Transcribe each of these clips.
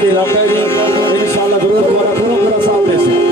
भीड़ इलाके की इंशाल्लाह जरूर तुम्हारा पूरा पूरा साथ देसे।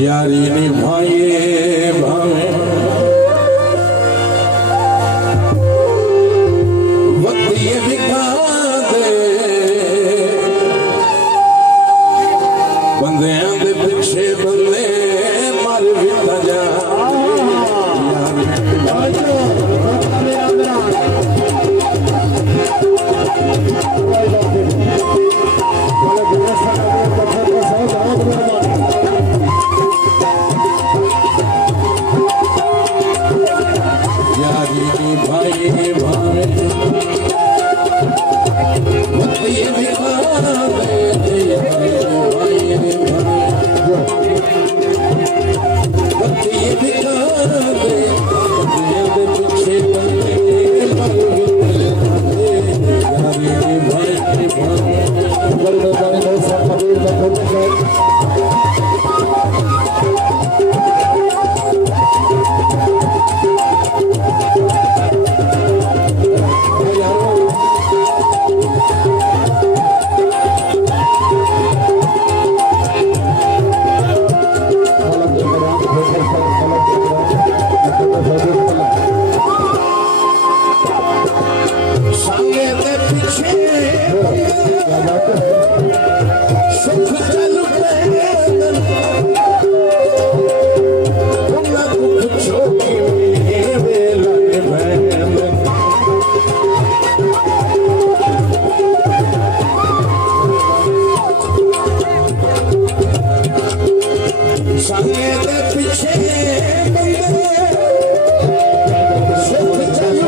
यारी निभाइए भावे वक्त ये बिका दे बंदे दे पिछे बंदे मर बिता जा संगे ते पीछे सुख चल संगे ते पीछे सुख चल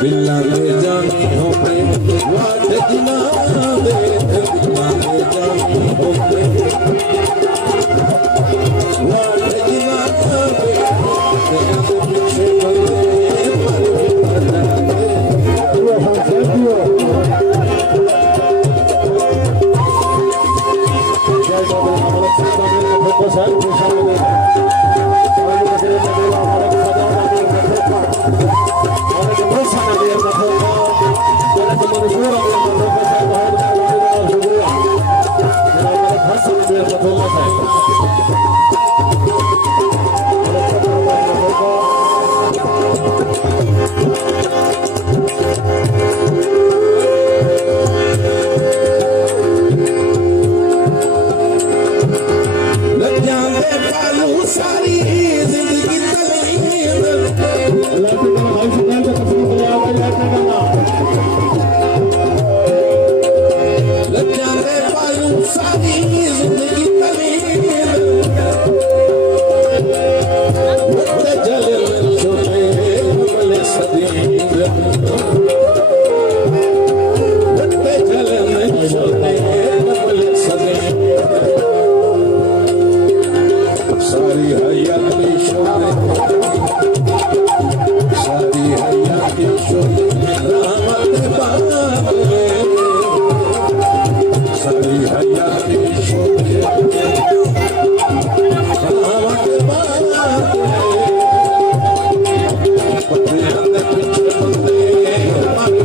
बिल्ला ले जानी हो पे वाट जिना दे बिल्ला ले जानी हो पे वाट जिना दे पीछे बंदे सारी जिंदगी लग जाते पालू सारी जिंदगी जल छोटे कमले सदी जल छोटे कमले सदी सारी हयाती शोरे सारी हयाती शोरे रहमत बाग में सारी हयाती शोरे रहमत बाग में पत्ते अंदर पीछे बंदे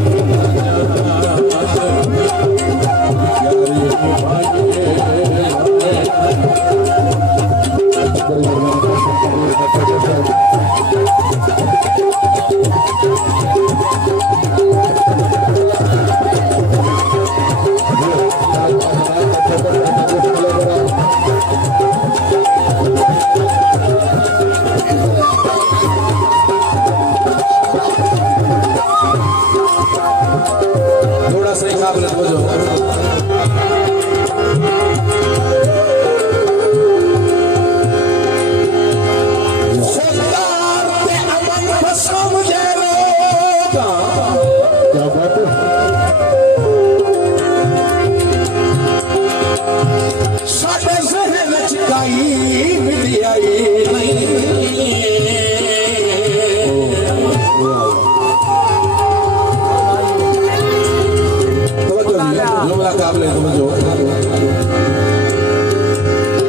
यारी भाई थोड़ा सा काबिलियत हो जाओ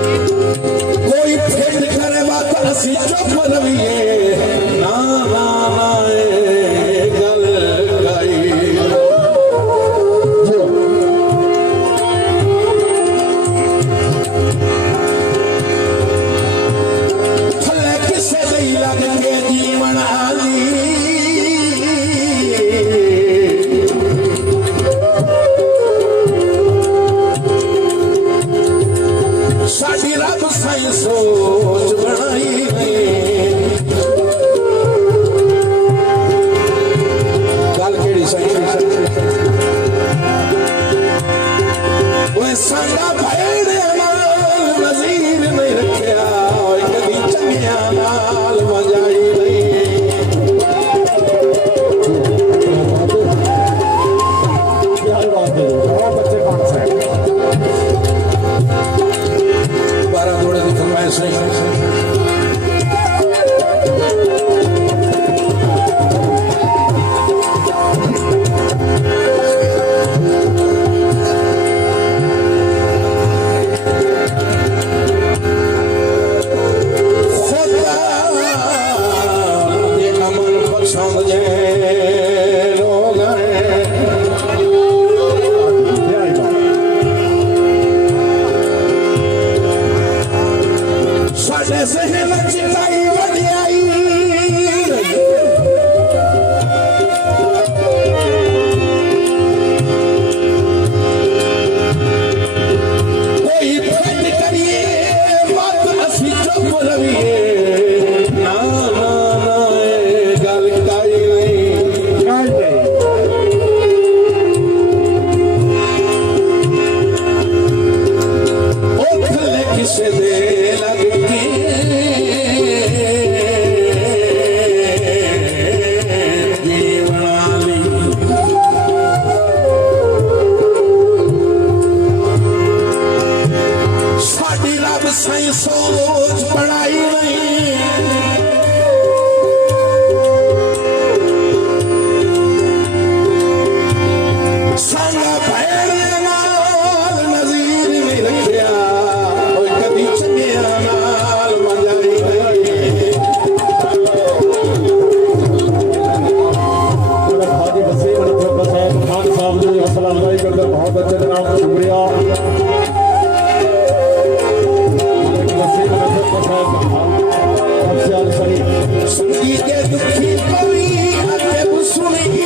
कोई फेड करे बात असी चुप रहिए ना ना ना गल गाई थले किसे नहीं लगेंगे जीवन आली साडी रब साई सोच बनाई गल केड़ी सही साडा भेड़ नज़ीर नहीं रखिया कभी चंगिया नाल मजाई नहीं थोड़े दिन फरमाइश हौसला अफजाई करते बहुत अच्छे जनाब शुक्रिया सुनी के दुखी कोई आके सुनी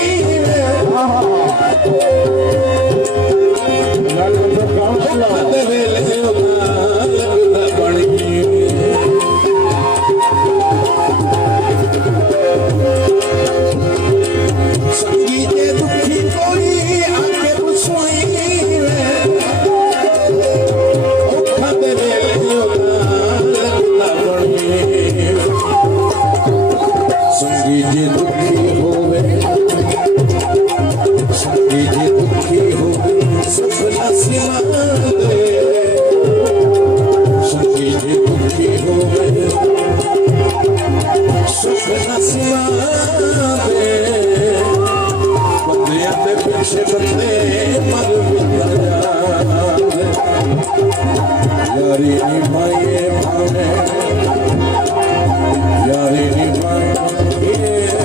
संगी दुखी होवे संगी दुखी होवे सपना सिमा दे संगी दुखी होवे सपना सिमा दे बंदे आते पीछे बंदे मर बिता जाए यारी निभाए भावे यारी निभाए